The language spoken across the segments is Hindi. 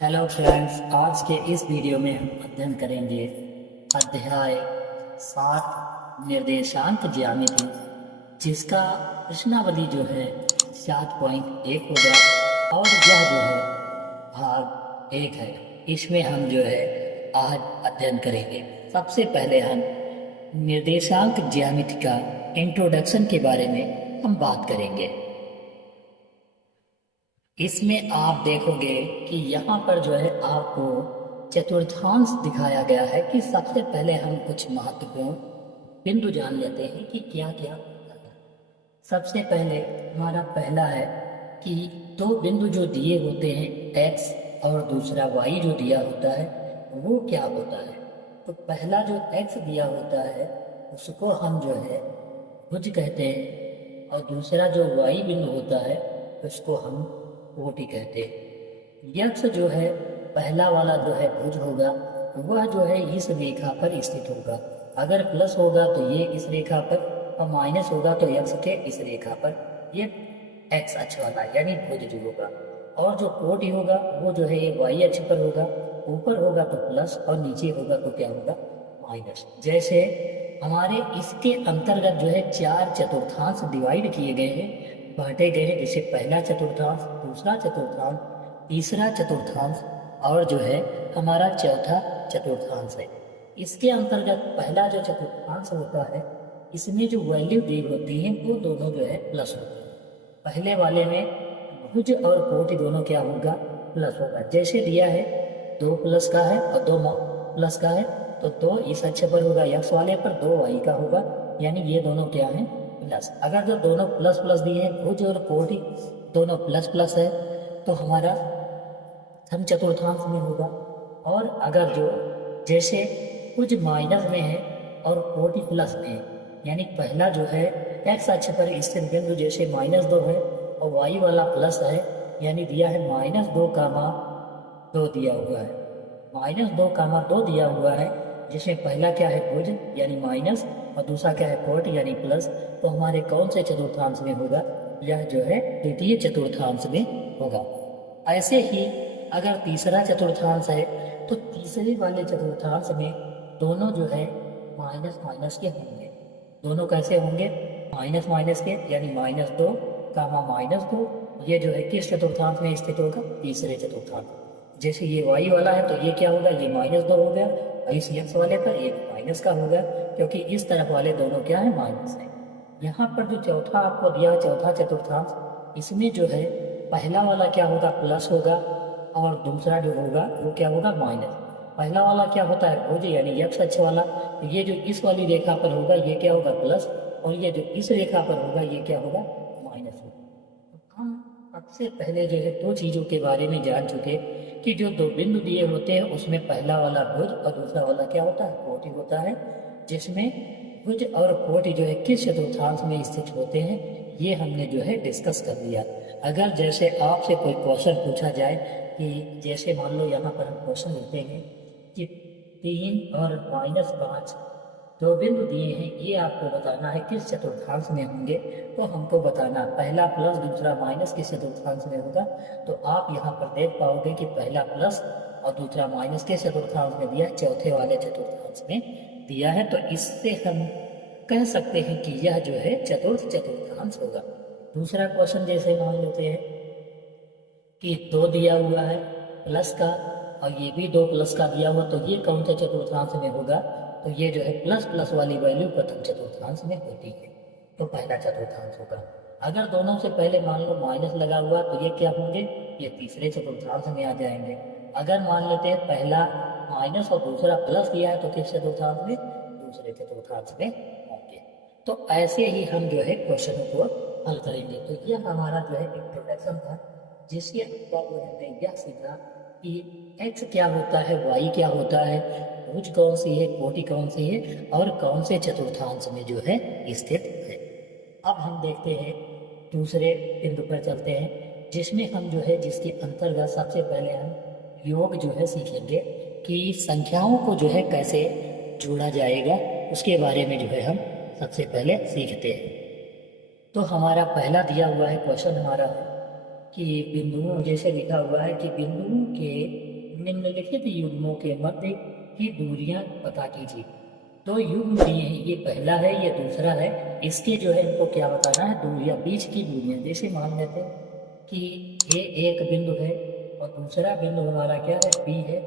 हेलो फ्रेंड्स, आज के इस वीडियो में हम अध्ययन करेंगे अध्याय 7 निर्देशांक ज्यामिति, जिसका प्रश्नावली जो है 7.1 होगा और यह जो है भाग 1 है। इसमें हम जो है आज अध्ययन करेंगे। सबसे पहले हम निर्देशांक ज्यामिति का इंट्रोडक्शन के बारे में हम बात करेंगे। इसमें आप देखोगे कि यहाँ पर जो है आपको चतुर्थांश दिखाया गया है कि सबसे पहले हम कुछ महत्वपूर्ण बिंदु जान लेते हैं कि क्या क्या होता है। सबसे पहले हमारा पहला है कि दो बिंदु जो दिए होते हैं x और दूसरा y जो दिया होता है वो क्या होता है। तो पहला जो x दिया होता है उसको हम जो है भुज कहते हैं और दूसरा जो y बिंदु होता है उसको हम कोटि कहते हैं। यक्ष जो है पहला वाला जो है भुज होगा वह जो है इस रेखा पर स्थित होगा। अगर प्लस होगा तो ये इस रेखा पर और माइनस होगा तो यक्ष के इस रेखा पर ये एक्स अक्ष वाला यानी भुज जो होगा। और जो कोटि होगा वो जो है ये वाई अक्ष पर होगा। ऊपर होगा तो प्लस और नीचे होगा तो क्या होगा माइनस। जैसे हमारे इसके अंतर्गत जो है 4 चतुर्थांश डिवाइड किए गए हैं, बांटे गए हैं। जैसे पहला चतुर्थांश, दूसरा चतुर्थांश, तीसरा चतुर्थांश और जो है हमारा चौथा चतुर्थांश है। इसके अंतर्गत पहला जो चतुर्थांश होता है इसमें जो वैल्यू दी होती है वो दोनों जो है प्लस होती है। पहले वाले में भुज और कोटि दोनों क्या होगा प्लस होगा। जैसे दिया है 2 प्लस का है और 2 प्लस का है तो 2 इस अक्ष पर होगा यक्ष वाले पर, 2 वाई का होगा, यानी ये दोनों क्या है प्लस। अगर जो दोनों प्लस प्लस दिए हैं भुज और कोटि दोनों प्लस प्लस है तो हमारा सम चतुर्थांश में होगा। और अगर जो जैसे भुज माइनस में है और कोटि प्लस में है, यानी पहला जो है एक्स अक्ष पर स्थित बिंदु जैसे -2 है और वाई वाला प्लस है, यानी दिया है -2 कामा 2 दिया हुआ है। -2 कामा 2 दिया हुआ है जिसमें पहला क्या है भुज यानी माइनस और दूसरा क्या है कोटि यानी प्लस। तो हमारे कौन से चतुर्थांश में होगा, यह जो है द्वितीय चतुर्थांश में होगा। ऐसे ही अगर तीसरा चतुर्थांश है तो तीसरे वाले चतुर्थांश में दोनों जो है माइनस माइनस के होंगे। दोनों कैसे होंगे माइनस माइनस के, यानी -2 कामा -2। ये जो है किस चतुर्थांश में स्थित होगा तीसरे चतुर्थांश। जैसे ये वाई वाला है तो ये क्या होगा ये -2 हो गया और इस यक्ष वाले पर ये माइनस का होगा क्योंकि इस तरफ वाले दोनों क्या है माइनस है। यहाँ पर जो चौथा आपको दिया चौथा चतुर्थांश इसमें जो है पहला वाला क्या होगा प्लस होगा और दूसरा जो होगा वो क्या होगा माइनस। पहला वाला क्या होता है भुज यानी यक्ष अक्ष वाला, ये जो इस वाली रेखा पर होगा ये क्या होगा प्लस और ये जो इस रेखा पर होगा ये क्या होगा माइनस होगा। तो हम सबसे पहले जो है 2 चीज़ों के बारे में जान चुके कि जो 2 बिंदु दिए होते हैं उसमें पहला वाला भुज और दूसरा वाला क्या होता है कोटि होता है। जिसमें भुज और कोटि जो है किस चतुर्थांश में स्थित होते हैं ये हमने जो है डिस्कस कर लिया। अगर जैसे आपसे कोई क्वेश्चन पूछा जाए कि जैसे मान लो यहाँ पर हम क्वेश्चन लेते हैं कि 3 और -5 2 बिंदु दिए हैं, ये आपको बताना है किस चतुर्थांश में होंगे। तो हमको बताना पहला प्लस दूसरा माइनस किस चतुर्थांश में होगा। तो आप यहाँ पर देख पाओगे कि पहला प्लस और दूसरा माइनस के चतुर्थांश में दिया है, चौथे वाले चतुर्थांश में दिया है। तो इससे हम कह सकते हैं कि यह जो है चतुर्थ चतुर्थांश होगा। दूसरा क्वेश्चन जैसे मान लेते हैं कि 2 दिया हुआ है प्लस का और ये भी 2 प्लस का दिया हुआ, तो ये कौन से चतुर्थांश में होगा। तो ये जो है प्लस प्लस वाली वैल्यू प्रथम चतुर्थांश में होती है, तो पहला चतुर्थांश होगा। अगर दोनों से पहले मान लो माइनस लगा हुआ तो ये क्या होंगे ये तीसरे चतुर्थांश में आ जाएंगे। अगर मान लेते हैं पहला माइनस और दूसरा प्लस दिया है तो किस चतुर्थांश में दूसरे चतुर्थांश में होंगे। तो ऐसे ही हम जो है क्वेश्चनों को हल करेंगे। तो यह हमारा जो है इंट्रोडक्शन था जिसके अंदर हमने यह सीखा कि x क्या होता है, y क्या होता है, भुज कौन सी है, कोटि कौन सी है और कौन से चतुर्थांश में जो है स्थित है। अब हम देखते हैं दूसरे बिंदु पर चलते हैं जिसमें हम जो है जिसके अंतर्गत सबसे पहले हम योग जो है सीखेंगे कि संख्याओं को जो है कैसे जोड़ा जाएगा, उसके बारे में जो है हम सबसे पहले सीखते हैं। तो हमारा पहला दिया हुआ है क्वेश्चन हमारा है कि बिंदुओं जैसे लिखा हुआ है कि बिंदुओं के निम्नलिखित युग्मों के मध्य की दूरियां पता कीजिए। दो युग्म दिए हैं, ये पहला है ये दूसरा है। इसके जो है इनको क्या बताना है, दूरियां, बीच की दूरियां। जैसे मान लेते हैं कि ये एक बिंदु है और दूसरा बिंदु हमारा क्या है, बी है।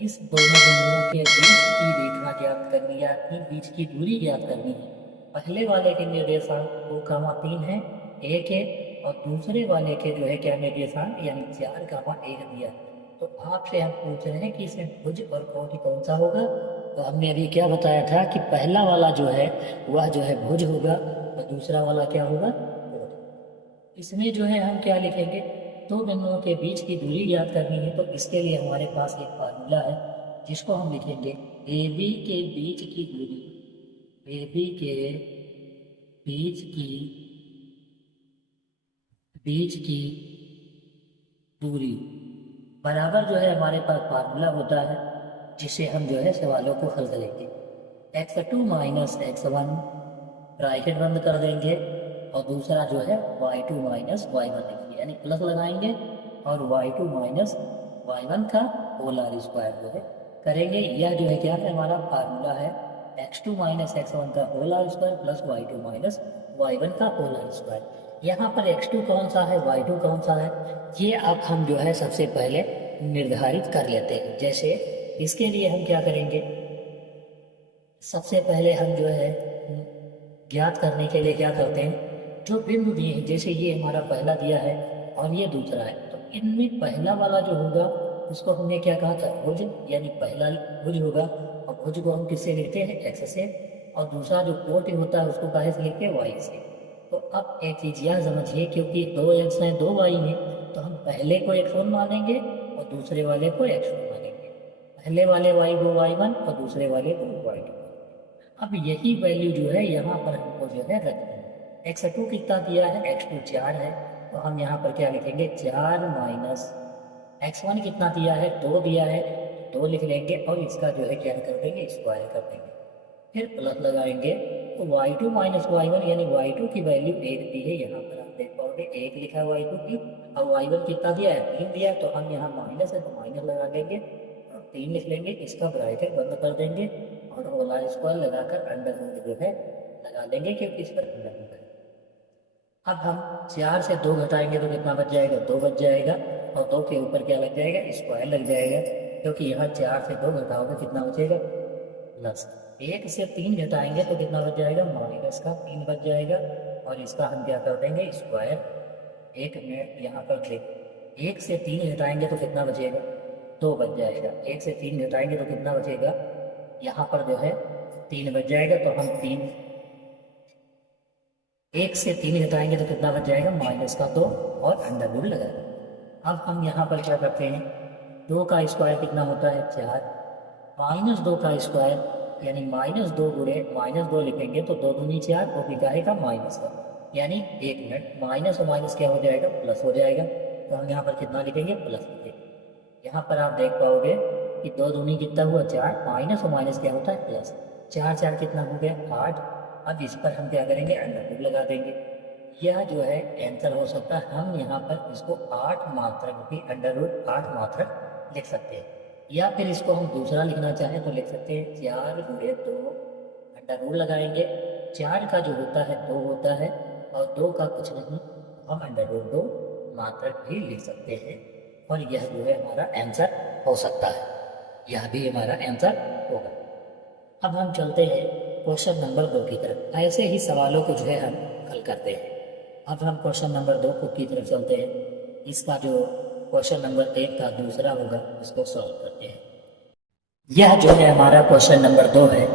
इस दोनों बिंदुओं के बीच की रेखा ज्ञात करनी या अपनी बीच की दूरी ज्ञात करनी है। पहले वाले के निर्देशांक 2,3 है, 1 है, और दूसरे वाले के जो है क्या निर्देशांक यानी 4,1 दिया। तो आपसे हम पूछ रहे हैं कि इसमें भुज और कोटि कौन सा होगा। तो हमने अभी क्या बताया था कि पहला वाला जो है वह जो है भुज होगा और दूसरा वाला क्या होगा, कोटि। इसमें जो है हम क्या लिखेंगे, दो बिंदुओं के बीच की दूरी ज्ञात करनी है। तो इसके लिए हमारे पास एक फार्मूला है जिसको हम लिखेंगे ए बी के बीच की दूरी, ए बी के बीच की दूरी बराबर जो है हमारे पास फार्मूला होता है जिसे हम जो है सवालों को हल करेंगे। x2 माइनस x1 ब्रैकेट बंद कर देंगे और दूसरा जो है y2 माइनस y1 लिखिए, यानी प्लस लगाएंगे और y2 माइनस y1 का होल आर स्क्वायर जो है करेंगे। यह जो है क्या है, हमारा फार्मूला है x2 माइनस x1 का होल आर square plus y2 minus y1 का होल आर स्क्वायर। यहाँ पर x2 कौन सा है, y2 कौन सा है, ये अब हम जो है सबसे पहले निर्धारित कर लेते हैं। जैसे इसके लिए हम क्या करेंगे, सबसे पहले हम जो है ज्ञात करने के लिए क्या करते हैं, जो बिंदु दिए हैं, जैसे ये हमारा पहला दिया है और ये दूसरा है, तो इनमें पहला वाला जो होगा उसको हमने क्या कहा था, भुज, यानी पहला भुज होगा। और भुज को हम किससे लिखते हैं, एक्स से, और दूसरा जो कोटि होता है उसको काहे से लिखते हैं, वाई से। तो अब एक चीज यह समझिए, क्योंकि 2 एक्स हैं 2 वाई हैं, तो हम पहले को x1 मानेंगे और दूसरे वाले को x2 मानेंगे। पहले वाले y को y1 और दूसरे वाले को y2। अब यही वैल्यू जो है यहाँ पर हमको जो है रखनी है। x2 कितना दिया है, x2 4 है, तो हम यहाँ पर क्या लिखेंगे, 4 माइनस x1 कितना दिया है, 2 दिया है, 2 लिख लेंगे और इसका जो है क्या कर देंगे, स्क्वायर कर देंगे। फिर प्लस लगाएंगे तो y2 माइनस y1 यानी y2 की वैल्यू 1 दी है, यहाँ पर आप देख पाओगे 1 लिखा है y2 की, और y1 कितना दिया है, 3 दिया है, तो हम यहाँ माइनस है तो माइनस लगा देंगे और 3 लिख लेंगे, इसका ब्रैकेट बंद कर देंगे और होल आर स्क्वायर लगाकर अंडर रूट जो है लगा देंगे, क्योंकि इस पर अंडर रूट है। अब हम 4 से 2 घटाएंगे तो कितना बच जाएगा, 2 बच जाएगा, और 2 के ऊपर क्या लग जाएगा, स्क्वायर लग जाएगा, क्योंकि यहाँ 4 से 2 घटाओगे कितना बचेगा, प्लस। 1 से 3 घटाएंगे तो कितना बच जाएगा, माइनस का 3 बच जाएगा, और इसका हम क्या कर देंगे, स्क्वायर। एक मिनट यहाँ पर देख, 1 से 3 घटाएंगे तो कितना बचेगा, 2 बच जाएगा। 1 से 3 घटाएंगे तो कितना बचेगा, यहाँ पर जो है 3 बच जाएगा, तो हम 1 से 3 घटाएंगे तो कितना बच जाएगा, माइनस का 2 और अंडर रूट लगाएंगे। अब हम यहाँ पर क्या करते हैं, 2 का स्क्वायर कितना होता है, 4, माइनस 2 का स्क्वायर यानी माइनस 2 गुणे माइनस 2 लिखेंगे तो 2 दूनी 4, वो भी आएगा माइनस का, यानी 1 मिनट माइनस और माइनस क्या हो जाएगा, प्लस हो जाएगा। तो हम यहाँ पर कितना लिखेंगे, प्लस लिखेंगे। यहाँ पर आप देख पाओगे कि 2 दूनी कितना हुआ, 4, माइनस और माइनस क्या होता है, प्लस। 4 4 कितना हो गया, 8। अब इस पर हम क्या करेंगे, अंडर रूट लगा देंगे। यह जो है आंसर हो सकता है, हम यहाँ पर इसको 8 मात्रक भी अंडर रूट 8 मात्रक लिख सकते हैं, या फिर इसको हम दूसरा लिखना चाहें तो लिख सकते हैं 4 गुणे 2 अंडर रूट लगाएंगे। 4 का जो होता है 2 होता है और 2 का कुछ नहीं, हम अंडर रूट 2 मात्रक भी लिख सकते हैं, और यह जो है हमारा आंसर हो सकता है, यह भी हमारा आंसर होगा। अब हम चलते हैं क्वेश्चन नंबर 2 की तरफ। ऐसे ही सवालों को जो है हम हल करते हैं। अब हम क्वेश्चन नंबर 2 की तरफ चलते हैं। इसका जो क्वेश्चन नंबर 1 का दूसरा होगा उसको सॉल्व करते हैं। यह जो है हमारा क्वेश्चन नंबर 2 है,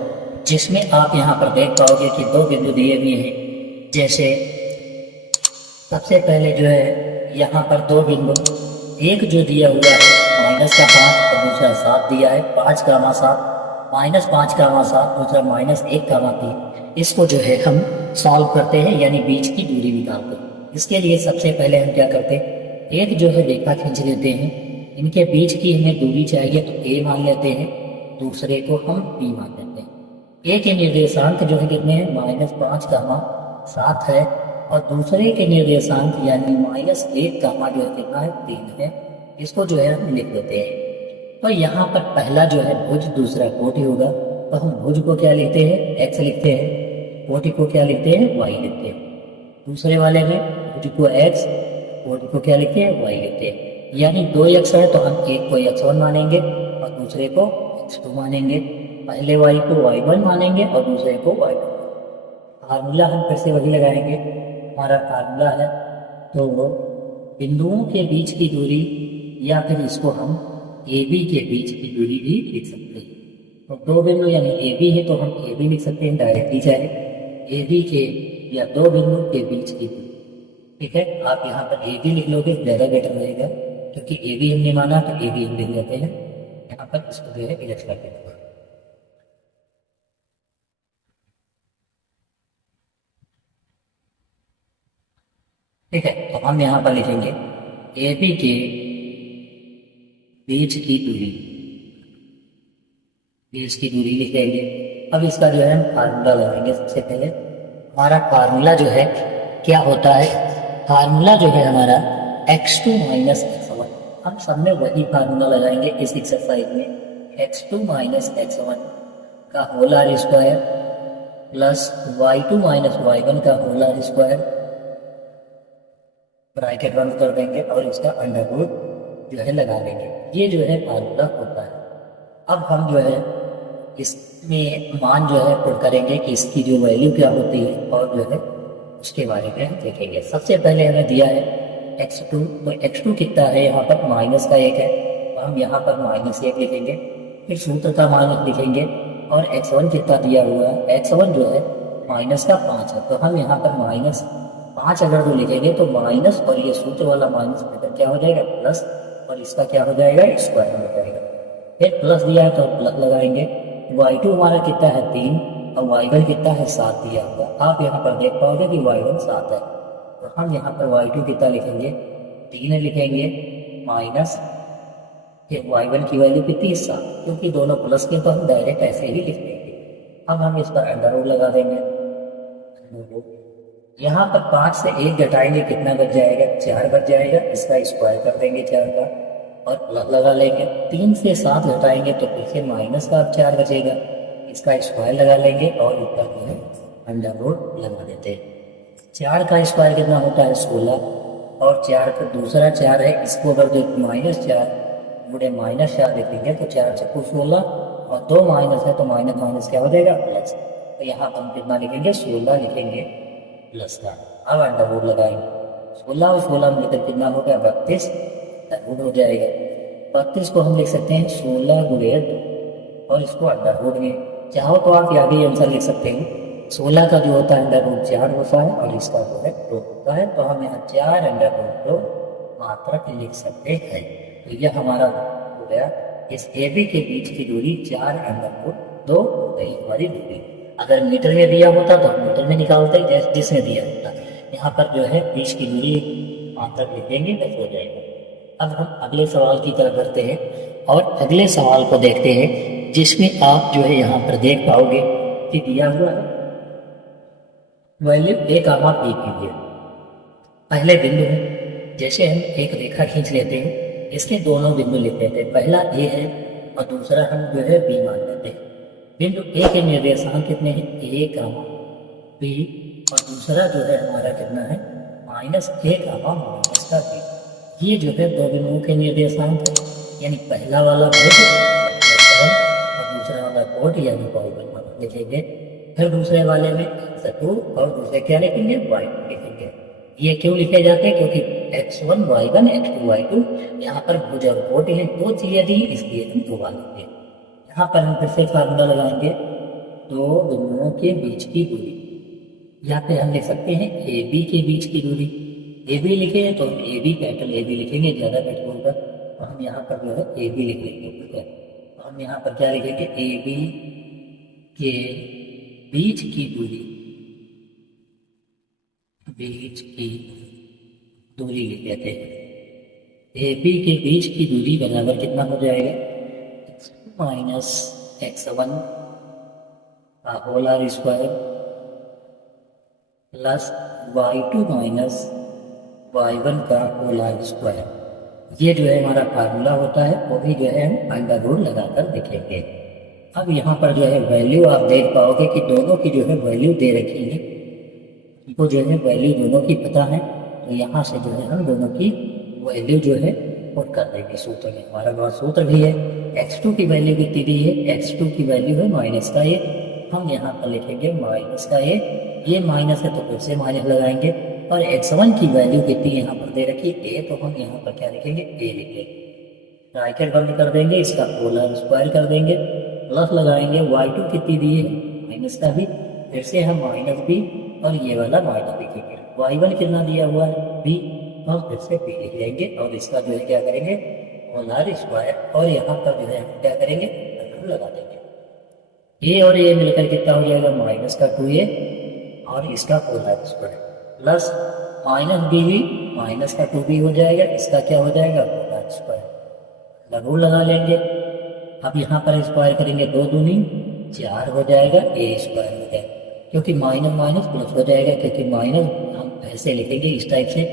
जिसमें आप यहाँ पर देख पाओगे कि 2 बिंदु दिए हुए हैं। जैसे सबसे पहले जो है यहाँ पर 2 बिंदु, एक जो दिया हुआ है माइनस का 5 और दूसरा 7 दिया है, 5 का 7, माइनस 5 का 7, दूसरा माइनस 1 का 3। इसको जो है हम सॉल्व करते हैं, यानी बीच की दूरी निकालते हैं। इसके लिए सबसे पहले हम क्या करते हैं, एक जो है रेखा खींच लेते हैं, इनके बीच की हमें दूरी चाहिए तो a मान लेते हैं, दूसरे को हम b मान लेते हैं। a के निर्देशांक जो है कितने हैं, -5 का 7 है, और दूसरे के निर्देशांक यानी -1 गामा जो है कितना है 3 है। इसको जो है हम लिख देते हैं। तो यहाँ पर पहला जो है भुज, दूसरा कोटि होगा। तो हम भुज को क्या लिखते हैं, x लिखते हैं, कोटि को क्या लिखते हैं, y लिखते हैं। दूसरे वाले में भुज को x, कोटि को क्या लिखते हैं, y लिखते हैं। यानी 2x है तो हम एक को x1 मानेंगे और दूसरे को x2 मानेंगे। पहले y को y1 मानेंगे और दूसरे को y2। फार्मूला हम फिर से वही लगाएंगे। हमारा फार्मूला है तो बिंदुओं के बीच की दूरी, या फिर इसको हम ए बी के बीच की दूरी भी लिख सकते हैं। तो दो बिंदु यानी ए बी है तो हम ए बी लिख सकते हैं डायरेक्टली, चाहे ए बी के या दो बिंदु के बीच की दूरी। ठीक है, आप यहाँ पर ए बी लिख लोगे ज़्यादा बेटर रहेगा, क्योंकि ए बी हमने माना तो ए बी हम लिख लेते हैं। यहाँ पर इसको जो है इरेज कर देते हैं। ठीक है, तो हम यहाँ पर लिखेंगे ए बी के बीच की दूरी, बीच की दूरी लिख लेंगे। अब इसका जो है फार्मूला लगाएंगे। सबसे पहले हमारा फार्मूला जो है क्या होता है, फार्मूला जो है हमारा x2 माइनस x1। हम सब में वही फार्मूला लगाएंगे इस एक्सरसाइज में। x2 माइनस x1 का होल आर square plus y2 minus y1 का होल आर स्क्वायर, ब्रैकेट बंद कर देंगे और इसका अंडर रूट जो है लगा लेंगे। ये जो है फार्मूला होता है। अब हम जो है इसमें मान जो है पुट करेंगे कि इसकी जो वैल्यू क्या होती है और जो है उसके बारे में हम देखेंगे। सबसे पहले हमें दिया है x2, तो x2 कितना है, यहाँ पर माइनस का 1 है तो हम यहाँ पर -1 लिखेंगे। फिर सूत्र का मान लिखेंगे और x1 कितना दिया हुआ है, x1 जो है माइनस का 5 है तो हम यहाँ पर -5 अगर जो लिखेंगे तो माइनस और ये सूत्र वाला माइनस फिर क्या हो जाएगा प्लस, और इसका क्या हो जाएगा स्क्वायर हो जाएगा। फिर प्लस दिया है तो प्लस लगाएंगे। y2 हमारा कितना है 3 और y1 कितना है 7 दिया हुआ। आप यहाँ पर देख पाओगे कि y1 7 है तो हम यहाँ पर y2 कितना लिखेंगे 3 लिखेंगे माइनस, फिर y1 की वैल्यू कितनी है 7, क्योंकि दोनों प्लस के तो हम डायरेक्ट ऐसे ही लिख देंगे। अब हम इस पर अंडर रूट लगा देंगे। यहाँ पर 5 से 1 घटाएंगे कितना बच जाएगा, 4 बच जाएगा। इसका स्क्वायर कर देंगे 4 का और प्लस लगा लेंगे। 3 से 7 घटाएंगे तो फिर से माइनस का 4 बचेगा, इसका स्क्वायर लगा लेंगे और ऊपर जो है अंडर रूट लगा देते हैं। 4 का स्क्वायर कितना होता है 16 और 4 का दूसरा 4 है, इसको अगर जो -4 मुड़े -4 लिखेंगे तो 4 चक्कू 16 और 2 माइनस है तो माइनस माइनस क्या हो जाएगा प्लस। तो यहाँ पर हम कितना लिखेंगे 16 लिखेंगे प्लस का। अब अंडर रूट लगाएंगे। 16 और 16 मिलकर कितना हो गया 32 रूट हो जाएगा। 32 को हम लिख सकते हैं 16 गुणे 2 और इसको अंडर रूट में, चाहो तो आप यहाँ भी आंसर लिख सकते हैं। 16 का जो होता है अंडर रूट 4 होता है और इसका जो है 2 होता है, तो हम यहाँ 4 अंडर रूट 2 मात्रक लिख सकते हैं। तो यह हमारा हो गया इस ए बी के बीच की दूरी 4 अंडर रूट 2 हो गई हमारी दूरी। अगर मीटर में दिया होता तो हम मीटर में निकालते जैसे जिसमें दिया होता। यहाँ पर जो है बीच की दूरी मात्रक लिखेंगे बस हो जाएगा। अब हम अगले सवाल की तरफ बढ़ते हैं और अगले सवाल को देखते हैं, जिसमें आप जो है यहाँ पर देख पाओगे कि दिया हुआ है वैल्यू a, b की है। पहले बिंदु है, जैसे हम एक रेखा खींच लेते हैं, इसके दोनों बिंदु लिख लेते हैं। पहला a है और दूसरा हम जो है b मान लेते हैं। बिंदु a के निर्देशांक कितने हैं a, b और दूसरा जो है हमारा कितना है -a, -b। ये जो है दो बिंदुओं के निर्देशांक है, यानी पहला वाला कोड और दूसरा वाला कोड यानी y1 लिखेंगे। फिर दूसरे वाले में x2 और दूसरे क्या लिखेंगे y2 लिखेंगे। ये क्यों लिखे जाते हैं, क्योंकि x1 y1 x2 y2 यहाँ पर भुज और कोड है, दो चीजें दी इसलिए हम दो लेंगे। यहाँ पर हम फिर से फार्मूला लगाएंगे दो बिंदुओं के बीच की दूरी, या फिर हम लिख सकते हैं ए बी के बीच की दूरी। ए बी लिखे तो हम A B capital A B लिखेंगे, ज़्यादा बेटर होगा। तो हम यहाँ पर जो है ए बी लिख लेंगे। ठीक है, तो हम यहाँ पर क्या लिखेंगे ए बी के बीच की दूरी, बीच की दूरी लिख लेते हैं। ए बी के बीच की दूरी बराबर कितना हो जाएगा -x1 का होल आर square plus y2 minus y1 का होल स्क्वायर। ये जो है हमारा फार्मूला होता है, वो भी जो है हम अंडर रूट लगाकर देखेंगे। अब यहाँ पर जो है वैल्यू आप देख पाओगे कि दोनों की जो है वैल्यू दे रखी है, वो जो है वैल्यू दोनों की पता है। तो यहाँ से जो है हम दोनों की वैल्यू जो है पुट कर देंगे सूत्र में। हमारा पास सूत्र भी है, x2 की वैल्यू कितनी दी है, x2 की वैल्यू है माइनस का ए। हम यहाँ पर लिखेंगे माइनस का ए, ये माइनस है तो फिर से माइनस लगाएंगे। और x1 की वैल्यू कितनी यहाँ पर दे रखी है, ए, तो हम यहाँ पर क्या लिखेंगे, ए लिखेंगे। ब्रैकेट बंद कर देंगे, इसका होल स्क्वायर कर देंगे, प्लस लगाएंगे। y2 कितनी दी है, माइनस का भी, फिर से हम माइनस भी और ये वाला माइनस लिखेंगे। y1 कितना दिया हुआ है, b, हम फिर से p लिख लेंगे और इसका जो है क्या करेंगे, होल स्क्वायर। और यहाँ पर जो है हम क्या करेंगे, लगा देंगे। ए और ए मिलकर कितना हो जाएगा, माइनस का 2a और इसका whole square, plus minus b भी माइनस का 2b हो जाएगा, इसका क्या हो जाएगा, होल स्क्वायर। लघु लगा लेंगे। अब यहाँ पर स्क्वायर करेंगे, 2 दूनी 4 हो जाएगा, ए स्क्वायर हो जाएगा, क्योंकि माइनस माइनस प्लस हो जाएगा, क्योंकि माइनस हम ऐसे लिखेंगे इस टाइप से,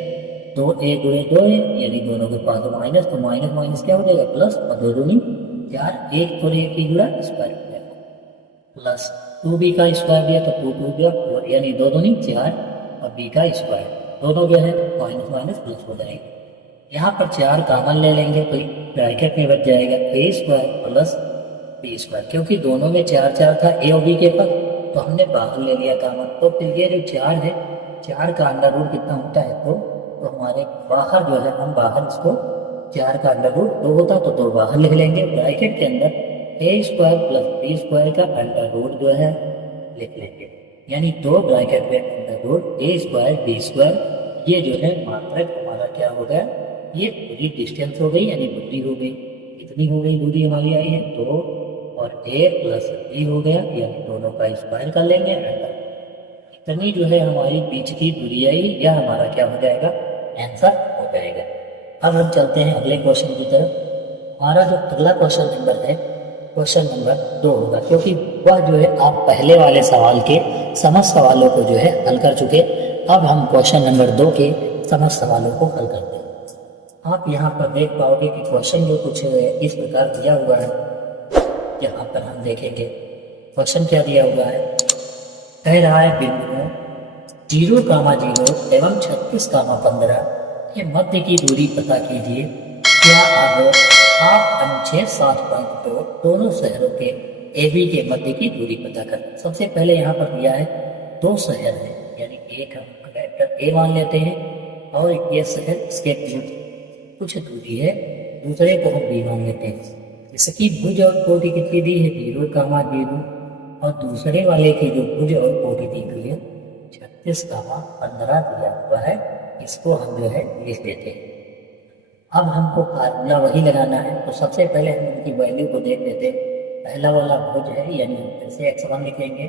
2a गुणे 2a, यानी दोनों के पास माइनस, तो माइनस माइनस क्या हो जाएगा, प्लस, और 2 दूनी 4, 1 और 1 की जुड़ा स्क्वायर हो जाएगा, प्लस 2b का स्क्वायर दिया तो 2 गया, यानी 2 दूनी 4 और b का स्क्वायर, दोनों जो है माइनस माइनस प्लस हो जाएंगे। यहाँ पर 4 कॉमन ले लेंगे तो ब्रैकेट में बच जाएगा a square plus b square, क्योंकि दोनों में 4 4 था a और b के पास, तो हमने बाहर ले लिया कॉमन। तो फिर ये जो 4 है, 4 का अंडर रूट कितना होता है, तो हमारे बाहर जो है, हम बाहर इसको 4 का अंडर रूट 2 होता तो 2 बाहर लिख लेंगे। ब्रैकेट के अंदर a square plus b square का अंडर रूट जो है लिख लेंगे, यानी 2 ब्रैकेट में under root a square b square. ये जो है मात्रक हमारा क्या हो गया, ये पूरी डिस्टेंस हो गई, यानी दूरी हो गई। कितनी हो गई दूरी हमारी आई है, 2 और a प्लस b हो गया, यानी दोनों का स्क्वायर कर लेंगे। इतनी जो है हमारी बीच की दूरी आई, यह हमारा क्या हो जाएगा, आंसर हो जाएगा। अब हम चलते हैं अगले क्वेश्चन की तरफ। हमारा जो अगला क्वेश्चन नंबर है, क्वेश्चन नंबर 2 होगा, क्योंकि वह जो है आप पहले वाले सवाल के समस्त सवालों को जो है हल कर चुके। अब हम क्वेश्चन नंबर 2 के समस्त सवालों को हल करते हैं। आप यहाँ पर देख पाओगे कि क्वेश्चन जो कुछ इस प्रकार दिया हुआ है। यहाँ पर हम देखेंगे क्वेश्चन क्या दिया हुआ है। कह रहा है बिंदुओं 0,0 एवं 36,15 के मध्य की दूरी पता कीजिए। क्या आप अनुच्छेद 7.2 दोनों शहरों के AB के मध्य की दूरी पता कर। सबसे पहले यहाँ पर दिया है 2 शहर है, यानी एक हम वेक्टर A मान लेते हैं और ये शहर इसके कुछ दूरी है, दूसरे को हम B मान लेते हैं। इसकी भुज और कोटि कितनी दी है, 0,0, और दूसरे वाले की जो भुज और कोटि दी हुई है 36,15 दिया हुआ है। इसको हम जो है लिख देते हैं। अब हमको फार्मूला वही लगाना है, तो सबसे पहले हम उनकी वैल्यू को देख लेते हैं। पहला वाला भुज है, यानी हम फिर से x1 लिखेंगे,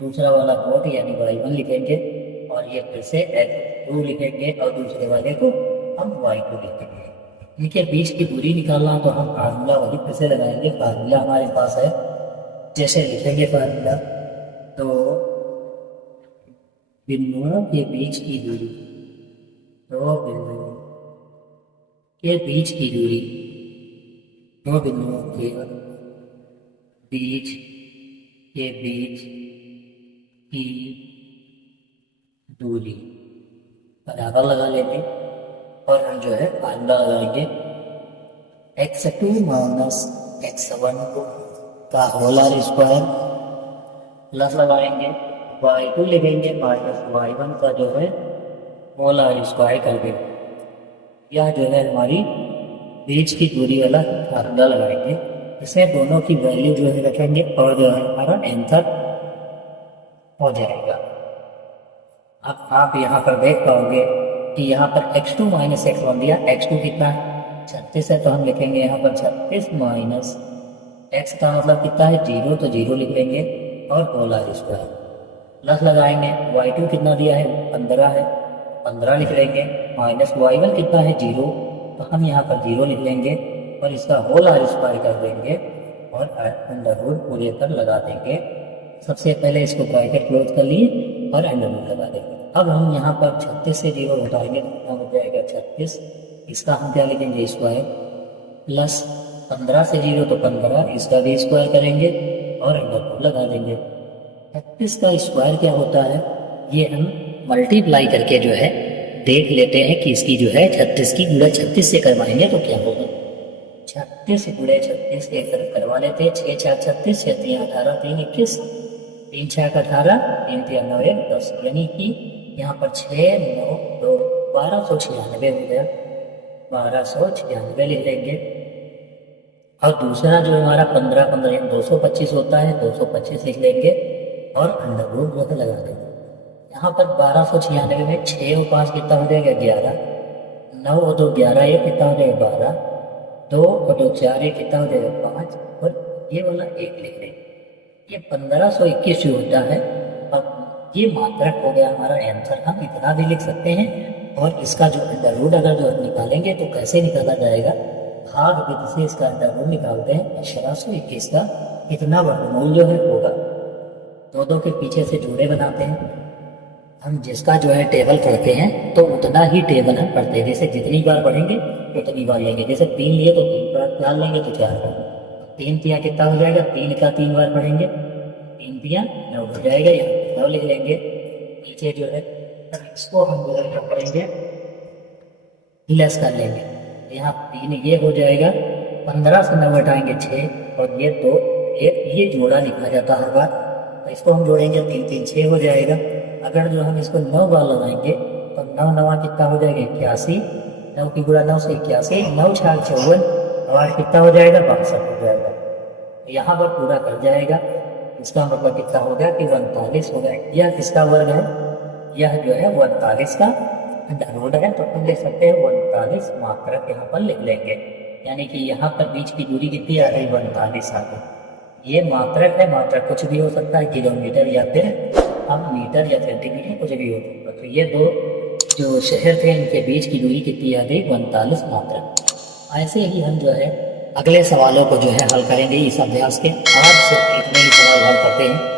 दूसरा वाला कोट यानी y1 लिखेंगे, और ये फिर से x2 लिखेंगे, और दूसरे वाले को हम y2 लिखेंगे। इनके बीच की दूरी निकालना, तो हम फार्मूला वही फिर से लगाएंगे। फार्मूला हमारे पास है, जैसे लिखेंगे फार्मूला, तो बिंदुओं के बीच की दूरी, दो बिंदुओं के बीच की दूरी, दो बिंदुओं के बीच की दूरी बराबर लगा लेंगे, और हम जो है फार्मूला लगाएंगे x2 माइनस x1 का होल स्क्वायर, प्लस लगाएंगे y2 लिखेंगे माइनस y1 का जो है होल स्क्वायर कर देंगे। यह जो है हमारी बीच की दूरी वाला फार्मूला लगाएंगे। इसमें दोनों की वैल्यू जो है रखेंगे, और जो है हमारा आंसर हो जाएगा। अब आप यहाँ पर देख पाओगे कि यहाँ पर x2 माइनस x1 दिया। x2 कितना है, 36 है, तो हम लिखेंगे यहाँ पर 36 माइनस x का मतलब कितना है, 0, तो 0 लिख लेंगे, और होल स्क्वायर, प्लस लगाएंगे। y2 कितना दिया है, 15 है, 15 लिख लेंगे, माइनस y1 कितना है, 0, तो हम यहाँ पर 0 लिख लेंगे, और इसका होल स्क्वायर कर देंगे, और अंडर रूट पूरे पर लगा देंगे। सबसे पहले इसको ब्रैकेट क्लोज कर लिए और अंडर रूट लगा देंगे। अब हम यहाँ पर 36 से 0 घटाएंगे तो कितना हो जाएगा 36। इसका हम क्या लिखेंगे स्क्वायर, प्लस 15 से 0 तो 15, इसका भी स्क्वायर करेंगे और अंडर रूट लगा देंगे। 36 का स्क्वायर क्या होता है ये हम मल्टीप्लाई करके जो है देख लेते हैं कि इसकी जो है 36 की गुणा 36 से करवाएंगे तो क्या होगा। 36 गुणे 36 एक तरफ करवा लेते हैं। 6 4 36, 6 3 18, 3 21, 3 6 18, 3 3 9 1 10, यानी कि यहाँ पर 6 9 2 1296 हो गया, 1296 लिख लेंगे। और दूसरा जो हमारा 15 15 225 होता है, 225 लिख लेंगे और अंडर रूट जो है लगा देंगे। यहाँ पर 1296 में 6 और 5 कितना हो जाएगा 11, 9 और 2 11, ये कितना हो जाएगा 12, 2 और 2 4, ये कितना हो जाएगा 5 और ये वाला 1 लिख लेंगे। ये 1521 जो होता है। अब ये मात्रक हो गया हमारा आंसर, हम इतना भी लिख सकते हैं। और इसका जो अंडर रूट अगर जो निकालेंगे तो कैसे निकाला जाएगा, भाग विधि से इसका अंडर रूट निकालते हैं। 1821 का इतना वर्गमूल जो है होगा, दो दो के पीछे से जोड़े बनाते हैं। हम जिसका जो है टेबल पढ़ते हैं तो उतना ही टेबल हम पढ़ते हैं, जैसे जितनी बार पढ़ेंगे उतनी बार लेंगे। जैसे 3 लिए तो 3 बार 4 लेंगे तो 4 बार, 3 तिया कितना हो जाएगा, 3 का 3 बार पढ़ेंगे, 3 तिया 9 हो जाएगा, यहाँ 9 लिख लेंगे। नीचे जो है इसको हम जो है पढ़ेंगे लेस कर लेंगे, यहाँ 3 ये हो जाएगा, 15 से 9 घटाएंगे 6 और ये 2, ये जोड़ा लिखा जाता है हर बार, तो इसको हम जोड़ेंगे 3 3 6 हो जाएगा। अगर जो हम इसको 9 बार लगाएंगे तो 9 9 कितना हो जाएगा 81, 9 की गुणा 9 से 81, 9 6 54 और कितना हो जाएगा 62 हो जाएगा। यहाँ पर पूरा कर जाएगा, इसका मतलब कितना हो गया कि 39 हो गया। यह किसका वर्ग है, यह जो है 39 का अंडर रूट है, तो हम लिख सकते हैं 39 मात्रक यहाँ पर लिख लेंगे। यानी कि यहाँ पर बीच की दूरी कितनी आ गई 39 आ गई। ये मात्रक है, मात्रक कुछ भी हो सकता है, किलोमीटर या फिर हम मीटर या सेंटीमीटर कुछ भी हो सकता है। तो ये दो जो शहर थे इनके बीच की दूरी कितनी आ गई 39 मात्रक। ऐसे ही हम जो है अगले सवालों को जो है हल करेंगे इस अभ्यास के। आज सिर्फ इतने ही सवाल हल करते हैं।